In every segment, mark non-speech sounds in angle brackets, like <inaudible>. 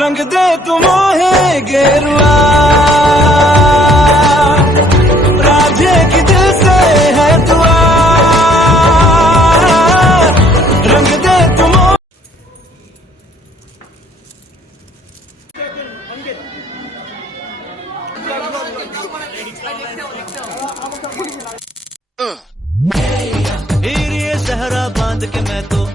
रंग दे तुम है गेरुआ। राधे की दिल से है दुआ। रंग दे तुम सहरा बाँध के मैं तो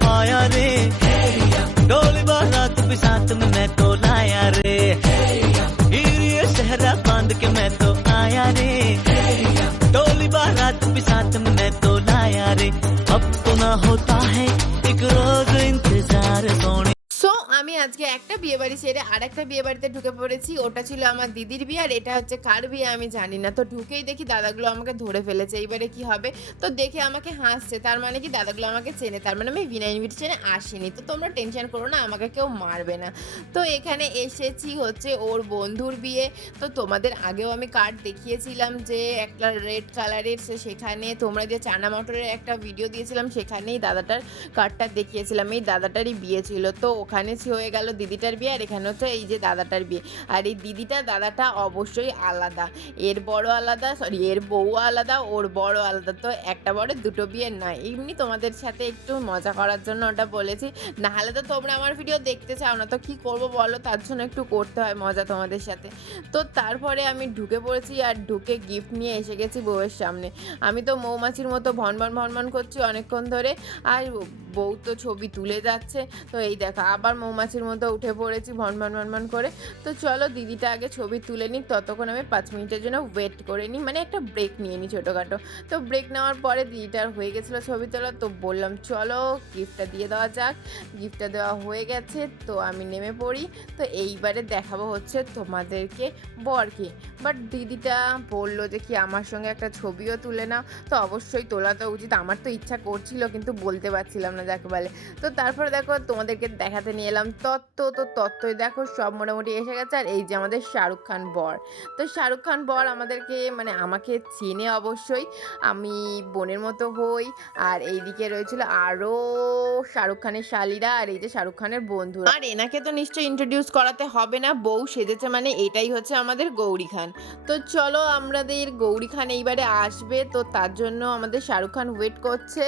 বিয়ে বাড়ি ছেড়ে আর একটা বিয়ে বাড়িতে ঢুকে পড়েছি। ওটা ছিল আমার দিদির বিয়ে আর এটা হচ্ছে কার বিয়ে আমি জানি না। তো ঢুকেই দেখি দাদাগুলো আমাকে ধরে ফেলেছে। এইবারে কি হবে? তো দেখে আমাকে হাসছে। তার মানে কি দাদাগুলো আমাকে চেনে। তার মানে আমি বিনা ইনভিটেশনে আসিনি। তো তোমরা টেনশন করো না, আমাকে কেউ মারবে না। তো এখানে এসেছি হচ্ছে ওর বন্ধুর বিয়ে। তো তোমাদের আগেও আমি কার্ড দেখিয়েছিলাম যে একটা রেড কালারের সে সেখানে তোমরা যে চানা মটরের একটা ভিডিও দিয়েছিলাম, সেখানেই দাদাটার কার্ডটা দেখিয়েছিলাম। এই দাদাটারই বিয়ে ছিল। তো ওখানে হয়ে গেল? দিদিটার বিয়ে আর এখানে হচ্ছে এই যে দাদাটার বিয়ে। আর এই দিদিটা, দাদাটা অবশ্যই আলাদা। এর বড় আলাদা সরি এর বউ আলাদা, ওর বড় আলাদা। তো একটা বড়, দুটো বিয়ে নয় এমনি তোমাদের সাথে একটু মজা করার জন্য ওটা বলেছি। না হলে তো তোমরা আমার ভিডিও দেখতে চাও না। তো কি করব বলো? তার জন্য একটু করতে হয় মজা তোমাদের সাথে। তো তারপরে আমি ঢুকে পড়েছি আর ঢুকে গিফট নিয়ে এসে গেছি বউয়ের সামনে। আমি তো মৌমাছির মতো ভনভন ভনভন করছি অনেকক্ষণ ধরে। আর বউ তো ছবি তুলে যাচ্ছে। তো এই দেখো, আবার মৌমাছির মতো উঠে পড়েছি ভনভন ভনভন করে। তো চলো দিদিটা আগে ছবি তুলে নিই ততক্ষণ আমি পাঁচ মিনিটের জন্য ওয়েট করে নিই। মানে একটা ব্রেক নিয়ে নিই ছোটোখাটো। তো ব্রেক নেওয়ার পরে দিদিটার হয়ে গেছিল ছবি তোলা, তো বললাম, চলো গিফটটা দিয়ে দেওয়া যাক। গিফটটা দেওয়া হয়ে গেছে, তো আমি নেমে পড়ি। তো এইবারে দেখাবো হচ্ছে তোমাদেরকে বরকে। বাট দিদিটা বলল যে, কি আমার সঙ্গে একটা ছবিও তুলে নাও। তো অবশ্যই তোলা তো উচিত। আমার তো ইচ্ছা করছিল, কিন্তু বলতে পারছিলাম না যাকে বলে। তো তারপরে দেখো তোমাদেরকে দেখাতে নিয়ে এলাম। তত্ত্ব, তো তত্ত্বই দেখো সব মোটামুটি এসে গেছে। আর এই যে আমাদের শাহরুখ খান বর। তো শাহরুখ খান বর আমাদেরকে মানে আমাকে চেনে অবশ্যই। আমি বোনের মতো হই। আর এইদিকে রয়েছিল আরও শাহরুখ খানের শালিরা আর এই যে শাহরুখ খানের বন্ধু আর এনাকে তো নিশ্চয়ই ইন্ট্রোডিউস করাতে হবে না। বউ সেজেছে মানে এটাই হচ্ছে আমাদের গৌরী খান। তো চলো আমাদের গৌরী খান এইবারে আসবে। তো তার জন্য আমাদের শাহরুখ খান ওয়েট করছে।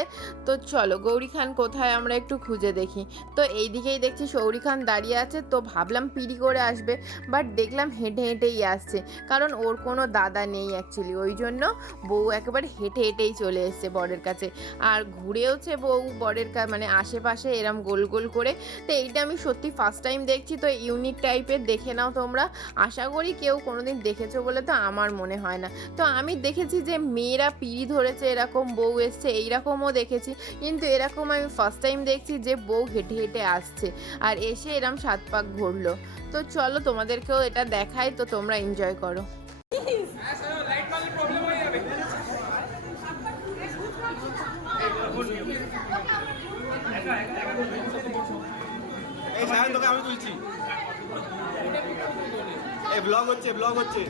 তো চলো গৌরী খান কোথায় আমরা একটু খুঁজে দেখি। তো এইদিকেই দেখছি সৌরি খান দাঁড়িয়ে আছে। তো ভাবলাম পিড়ি করে আসবে বাট দেখলাম হেঁটে হেঁটেই আসছে। কারণ ওর কোনো দাদা নেই অ্যাকচুয়ালি ওই জন্য বউ একেবারে হেঁটে হেঁটেই চলে এসছে বরের কাছে। আর ঘুরেওছে বউ বরের কা মানে আশেপাশে এরম গোল গোল করে। তো এইটা আমি সত্যি ফার্স্ট টাইম দেখছি, তো ইউনিক টাইপের দেখে নাও তোমরা। আশা করি কেউ কোনোদিন দেখেছ বলে তো আমার মনে হয় না। তো আমি দেখেছি যে মেয়েরা পিড়ি ধরেছে, এরকম বউ এসছে, এইরকমও দেখেছি। কিন্তু এরকম আমি ফার্স্ট টাইম দেখছি যে বউ হেঁটে হেঁটে আসছে। আর এসে এরম সাত পাক ঘুরলো। তো চলো তোমাদেরকেও এটা দেখাই, তো তোমরা এনজয় করো। এই এই ব্লগ হচ্ছে ব্লগ হচ্ছে।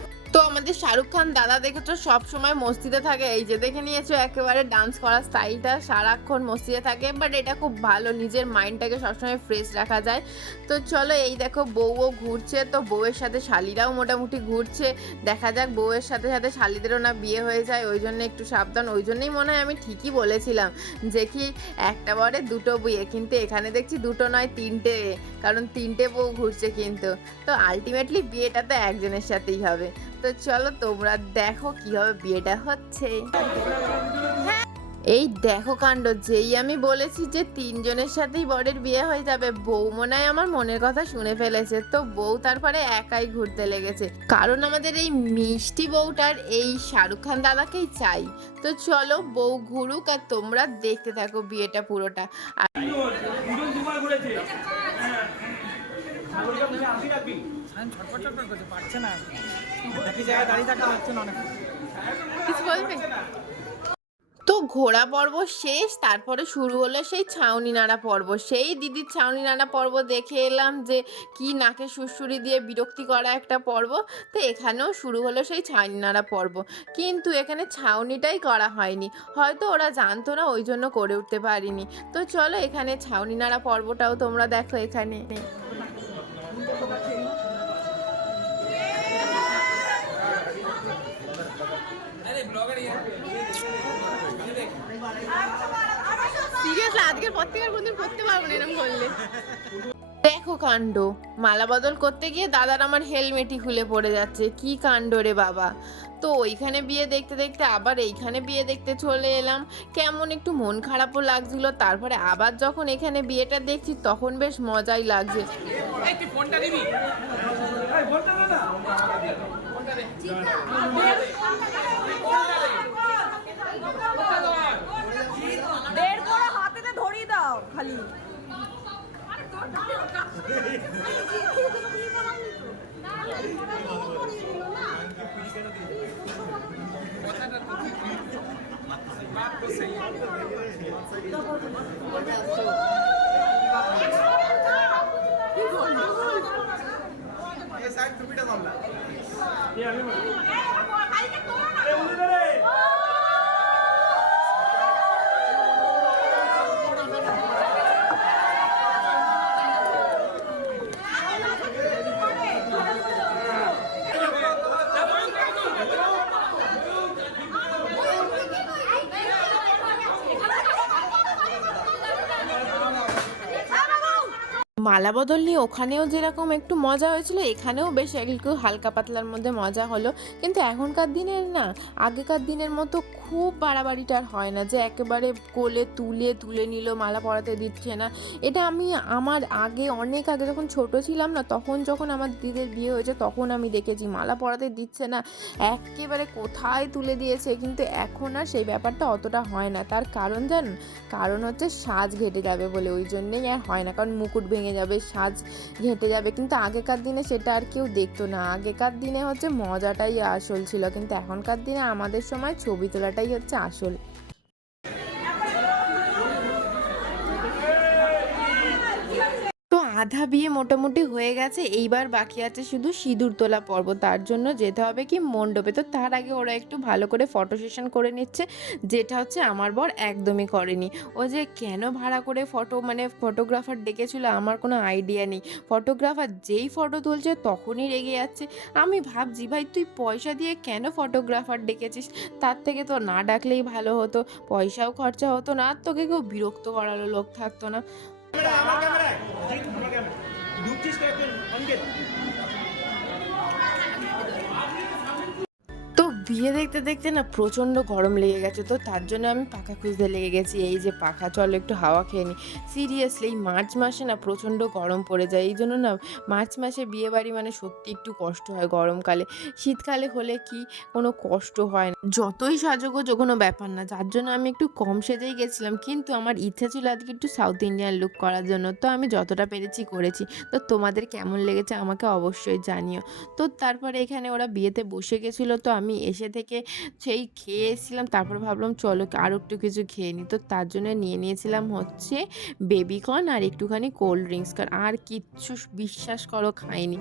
আমাদের শাহরুখ খান দাদা দেখেছ সব সময় মসজিদে থাকে। এই যে দেখে নিয়েছো, একেবারে ডান্স করার স্টাইলটা সারাক্ষণ মসজিদে থাকে বাট এটা খুব ভালো। নিজের মাইন্ডটাকে সবসময় ফ্রেশ রাখা যায়। তো চলো, এই দেখো, বউও ঘুরছে। তো বউয়ের সাথে শালিরাও মোটামুটি ঘুরছে। দেখা যাক, বউয়ের সাথে সাথে শালিদেরও না বিয়ে হয়ে যায়। ওই জন্য একটু সাবধান। ওই জন্যই মনে হয় আমি ঠিকই বলেছিলাম যে কি, একটা বরে দুটো বিয়ে। কিন্তু এখানে দেখছি দুটো নয়, তিনটে। কারণ তিনটে বউ ঘুরছে কিন্তু। তো আলটিমেটলি বিয়েটা তো একজনের সাথেই হবে। তো চলো তোমরা দেখো কীভাবে বিয়েটা হচ্ছে। এই দেখো কাণ্ড, যেই আমি বলেছি যে তিনজনের সাথেই বরের বিয়ে হয়ে যাবে বউ মনে হয় আমার মনের কথা শুনে ফেলেছে, তো বউ তারপরে একাই ঘুরতে লেগেছে। কারণ আমাদের এই মিষ্টি বউটার এই শাহরুখ খান দাদাকেই চাই। তো চলো বউ ঘুরুক আর তোমরা দেখতে থাকো বিয়েটা পুরোটা। আর তো ঘোড়া পর্ব শেষ তারপরে শুরু হলো সেই ছাউনি নাড়া পর্ব। সেই দিদির ছাউনি নাড়া পর্ব দেখে এলাম যে কি নাকে সুরসুরি দিয়ে বিরক্তি করা একটা পর্ব। তো এখানেও শুরু হলো সেই ছাউনি নাড়া পর্ব। কিন্তু এখানে ছাউনিটাই করা হয়নি। হয়তো ওরা জানতো না ওই জন্য করে উঠতে পারিনি। তো চলো এখানে ছাউনি নাড়া পর্বটাও তোমরা দেখো এখানে। সিরিয়াসলি আজকের পর থেকে আর কোনদিন করতে পারব না এরকম করলে দেখো কাণ্ড। মালা বদল করতে গিয়ে দাদার আমার হেলমেটই খুলে পড়ে যাচ্ছে। কি কাণ্ড রে বাবা। তো ওইখানে বিয়ে দেখতে দেখতে আবার এইখানে বিয়ে দেখতে চলে এলাম। কেমন একটু মন খারাপও লাগছিল। তারপরে আবার যখন এখানে বিয়েটা দেখছি তখন বেশ মজাই লাগছে। এই তুই ফোনটা দিবি? এই বলতে দে না। বের করে হাতেতে ধরিয়ে দাও খালি। এই সাইড টুপিটা দাও না এই আমি এই উনি দে রে মালা বদল নিয়ে ওখানেও যেরকম একটু মজা হয়েছিল, এখানেও বেশ একটু হালকা পাতলার মধ্যে মজা হলো। কিন্তু এখনকার দিনের না, আগেকার দিনের মতো খুব বাড়াবাড়িটা হয় না যে একেবারে কোলে তুলে তুলে নিল, মালা পরাতে দিচ্ছে না। এটা আমি আমার আগে, অনেক আগে যখন ছোট ছিলাম না, তখন যখন আমার দিদির বিয়ে হয়েছে, তখন আমি দেখেছি মালা পরাতে দিচ্ছে না, একেবারে কোথায় তুলে দিয়েছে। কিন্তু এখন আর সেই ব্যাপারটা অতটা হয় না। তার কারণ জান? কারণ হচ্ছে সাজ ঘেটে যাবে বলে, ওই জন্যেই আর হয় না। কারণ মুকুট ভেঙে যাবে, সাজ ঘেঁটে যাবে। কিন্তু আগেকার দিনে সেটা আর কেউ দেখতো না। আগেকার দিনে হচ্ছে মজাটাই আসল ছিল। কিন্তু এখনকার দিনে আমাদের সময় ছবি তোলাটাই হচ্ছে আসল তো আধা বিয়ে মোটামুটি হয়ে গেছে, এইবার বাকি আছে শুধু সিঁদুর তোলা পর্ব। তার জন্য যেতে হবে কি মণ্ডপে। তো তার আগে ওরা একটু ভালো করে ফটো সেশন করে নিচ্ছে, যেটা হচ্ছে আমার বর একদমই করেনি। ও যে কেন ভাড়া করে ফটো মানে ফটোগ্রাফার ডেকেছিল, আমার কোনো আইডিয়া নেই। ফটোগ্রাফার যেই ফটো তুলছে তখনই রেগে যাচ্ছে। আমি ভাবছি, ভাই, তুই পয়সা দিয়ে কেন ফটোগ্রাফার ডেকেছিস? তার থেকে তো না ডাকলেই ভালো হতো। পয়সাও খরচা হতো না তোকে কেউ বিরক্ত করালো লোক থাকতো না। ক্যামেরা আমার ক্যামেরায় জি আমার ক্যামেরা ঢুকছিস কয়েকজন অনিকেত তো বিয়ে দেখতে দেখতে না প্রচণ্ড গরম লেগে গেছে তো তার জন্য আমি পাখা খুঁজতে লেগে গেছি। এই যে পাখা, চলো একটু হাওয়া খেয়ে নিই সিরিয়াসলি এই মার্চ মাসে না প্রচণ্ড গরম পড়ে যায়। এই জন্য না মার্চ মাসে বিয়ে বাড়ি মানে সত্যি একটু কষ্ট হয় গরমকালে। শীতকালে হলে কি কোনো কষ্ট হয় না। যতই সাজগোজো কোনো ব্যাপার না, যার জন্য আমি একটু কম সেজেই গেছিলাম। কিন্তু আমার ইচ্ছা ছিল আজকে একটু সাউথ ইন্ডিয়ান লুক করার জন্য। তো আমি যতটা পেরেছি করেছি। তো তোমাদের কেমন লেগেছে আমাকে অবশ্যই জানিও। তো তারপরে এখানে ওরা বিয়েতে বসে গেছিল। তো আমি এসে থেকে সেই খেয়ে এসেছিলাম তারপর ভাবলাম চলো আরও একটু কিছু খেয়ে নিই তো তার জন্য নিয়ে নিয়েছিলাম হচ্ছে বেবিকর্ন আর একটুখানি কোল্ড ড্রিঙ্কস। আর কিচ্ছু বিশ্বাস করো খাইনি।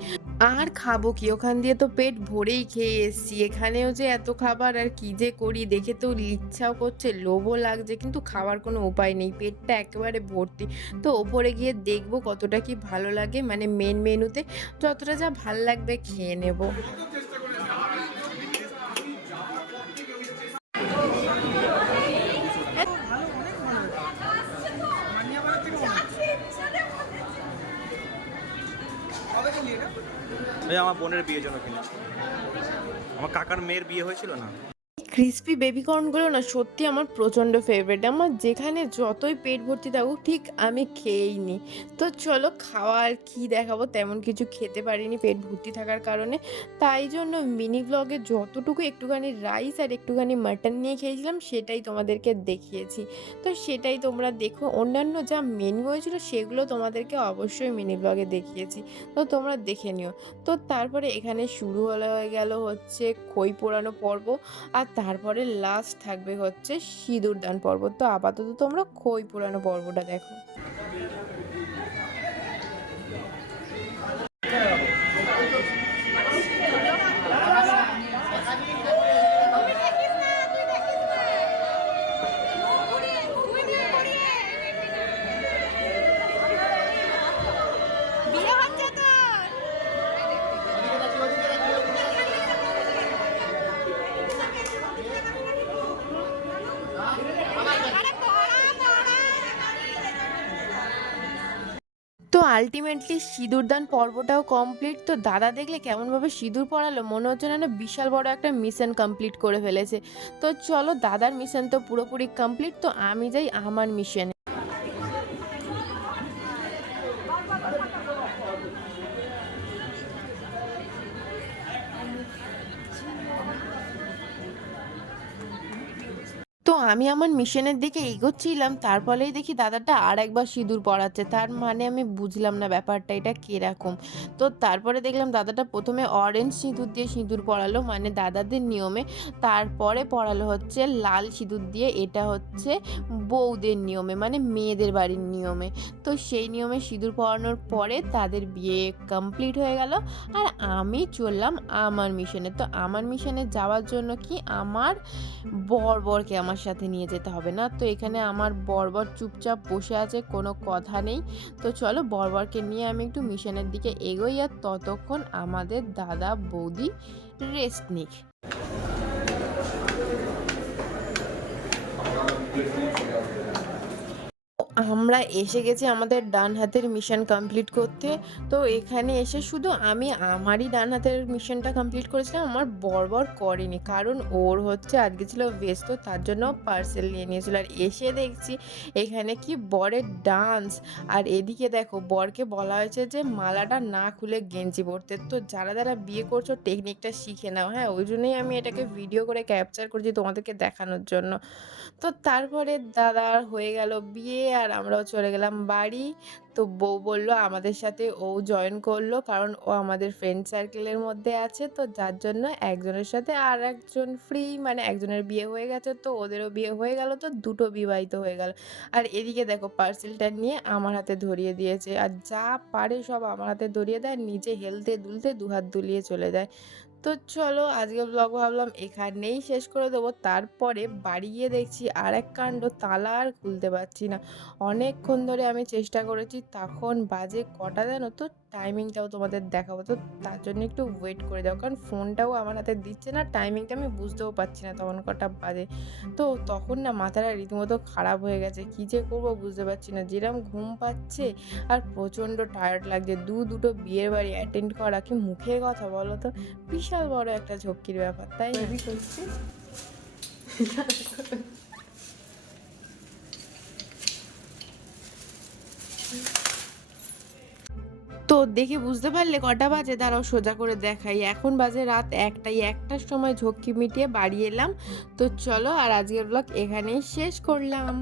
আর খাব কি? ওখান দিয়ে তো পেট ভরেই খেয়ে এসেছি। এখানেও যে এত খাবার আর কি যে করি? দেখে তো ইচ্ছাও করছে, লোভও লাগছে, কিন্তু খাওয়ার কোনো উপায় নেই। পেটটা একেবারে ভর্তি। তো ওপরে গিয়ে দেখব কতটা কি ভালো লাগে। মানে মেন মেনুতে যতটা যা ভালো লাগবে খেয়ে নেব। আমার বোনের বিয়ের জন্য কিনেছি। আমার কাকার মেয়ের বিয়ে হয়েছিল না? ক্রিস্পি বেবিকর্নগুলো না সত্যি আমার প্রচণ্ড ফেভারিট আমার যেখানে যতই পেট ভর্তি থাকুক, ঠিক আমি খেয়েই নিই। তো চলো খাওয়া আর কী দেখাবো, তেমন কিছু খেতে পারিনি পেট ভর্তি থাকার কারণে। তাই জন্য মিনি ব্লগে যতটুকু একটুখানি রাইস আর একটুখানি মাটন নিয়ে খেয়েছিলাম, সেটাই তোমাদেরকে দেখিয়েছি। তো সেটাই তোমরা দেখো। অন্যান্য যা মেনু হয়েছিল সেগুলো তোমাদেরকে অবশ্যই মিনি ব্লগে দেখিয়েছি। তো তোমরা দেখে নিও। তো তারপরে এখানে শুরু হয়ে গেল হচ্ছে খই পোড়ানো পর্ব। আর তারপরে লাস্ট থাকবে হচ্ছে সিঁদুরদান পর্বত তো আপাতত তোমরা খই পুরানো পর্বটা দেখো। আলটিমেটলি সিঁদুরদান পর্বটাও কমপ্লিট তো দাদা দেখলে কেমনভাবে সিঁদুর পড়ালো মনে হচ্ছে না বিশাল বড় একটা মিশন কমপ্লিট করে ফেলেছে। তো চলো, দাদার মিশন তো পুরোপুরি কমপ্লিট তো আমি যাই আমার মিশনে আমি আমার মিশনের দিকে এগোচ্ছিলাম তার ফলেই দেখি দাদাটা আর একবার সিঁদুর পড়াচ্ছে তার মানে আমি বুঝলাম না ব্যাপারটা, এটা কীরকম? তো তারপরে দেখলাম দাদাটা প্রথমে অরেঞ্জ সিঁদুর দিয়ে সিঁদুর পড়ালো মানে দাদাদের নিয়মে। তারপরে পড়ালো হচ্ছে লাল সিঁদুর দিয়ে, এটা হচ্ছে বউদের নিয়মে মানে মেয়েদের বাড়ির নিয়মে। তো সেই নিয়মে সিঁদুর পড়ানোর পরে তাদের বিয়ে কমপ্লিট হয়ে গেল, আর আমি চললাম আমার মিশনে। তো আমার মিশনে যাওয়ার জন্য কি আমার বর বরকে আমার সাথে নিয়ে যেতে হবে না। তো এখানে আমার বরবর চুপচাপ বসে আছে, কোনো কথা নেই। তো চলো বরবরকে নিয়ে আমি একটু মিশনের দিকে এগোই আর ততক্ষণ আমাদের দাদা বৌদি রেস্ট নিক। আমরা এসে গেছি আমাদের ডান হাতের মিশন কমপ্লিট করতে। তো এখানে এসে শুধু আমি আমারই ডান হাতের মিশনটা কমপ্লিট করেছিলাম, আমার বরবর করেনি। কারণ ওর হচ্ছে আজকে ছিল ব্যস্ত তার জন্য পার্সেল নিয়ে নিয়েছিল। আর এসে দেখছি এখানে কি বরের ডান্স আর এদিকে দেখো, বরকে বলা হয়েছে যে মালাটা না খুলে গেঞ্জি পরতে। তো যারা যারা বিয়ে করছ টেকনিকটা শিখে নাও। হ্যাঁ ওই জন্যই আমি এটাকে ভিডিও করে ক্যাপচার করছি তোমাদেরকে দেখানোর জন্য। তো তারপরে দাদার হয়ে গেল বিয়ে আর আমরাও চলে গেলাম বাড়ি। তো বউ বলল আমাদের সাথে ও জয়েন করল কারণ ও আমাদের ফ্রেন্ড সার্কেলের মধ্যে আছে। তো যার জন্য একজনের সাথে আর একজন ফ্রি মানে একজনের বিয়ে হয়ে গেছে তো ওদেরও বিয়ে হয়ে গেল তো দুটো বিবাহিত হয়ে গেল। আর এদিকে দেখো পার্সেলটা নিয়ে আমার হাতে ধরিয়ে দিয়েছে। আর যা পারে সব আমার হাতে ধরিয়ে দেয়, নিজে হেলতে দুলতে দুহাত দুলিয়ে চলে যায়। তো চলো আজকে ব্লগ ভাবলাম এখানেই শেষ করে দেবো। তারপরে বাড়িয়ে দেখছি আর এক কাণ্ড তালা আর খুলতে পারছি না। অনেকক্ষণ ধরে আমি চেষ্টা করেছি, তখন বাজে কটা যেন? তো টাইমিংটাও তোমাদের দেখাবো। তো তার জন্য একটু ওয়েট করে দাও। কারণ ফোনটাও আমার হাতে দিচ্ছে না টাইমিংটা আমি বুঝতেও পারছি না তখন কটা বাজে। তো তখন না মাথাটা রীতিমতো খারাপ হয়ে গেছে। কী যে করব বুঝতে পারছি না। যেরকম ঘুম পাচ্ছে আর প্রচণ্ড টায়ার্ড লাগছে। দু দুটো বিয়ের বাড়ি অ্যাটেন্ড করা কি মুখের কথা বলো তো? বিশাল বড় একটা ঝক্কির ব্যাপার তাই না? <laughs> তো দেখে বুঝতে পারলে কটা বাজে? দাঁড়াও, সোজা করে দেখাই। এখন বাজে রাত একটাই। একটার সময় ঝক্কি মিটিয়ে বাড়ি এলাম। তো চলো, আর আজকের ব্লগ এখানেই শেষ করলাম।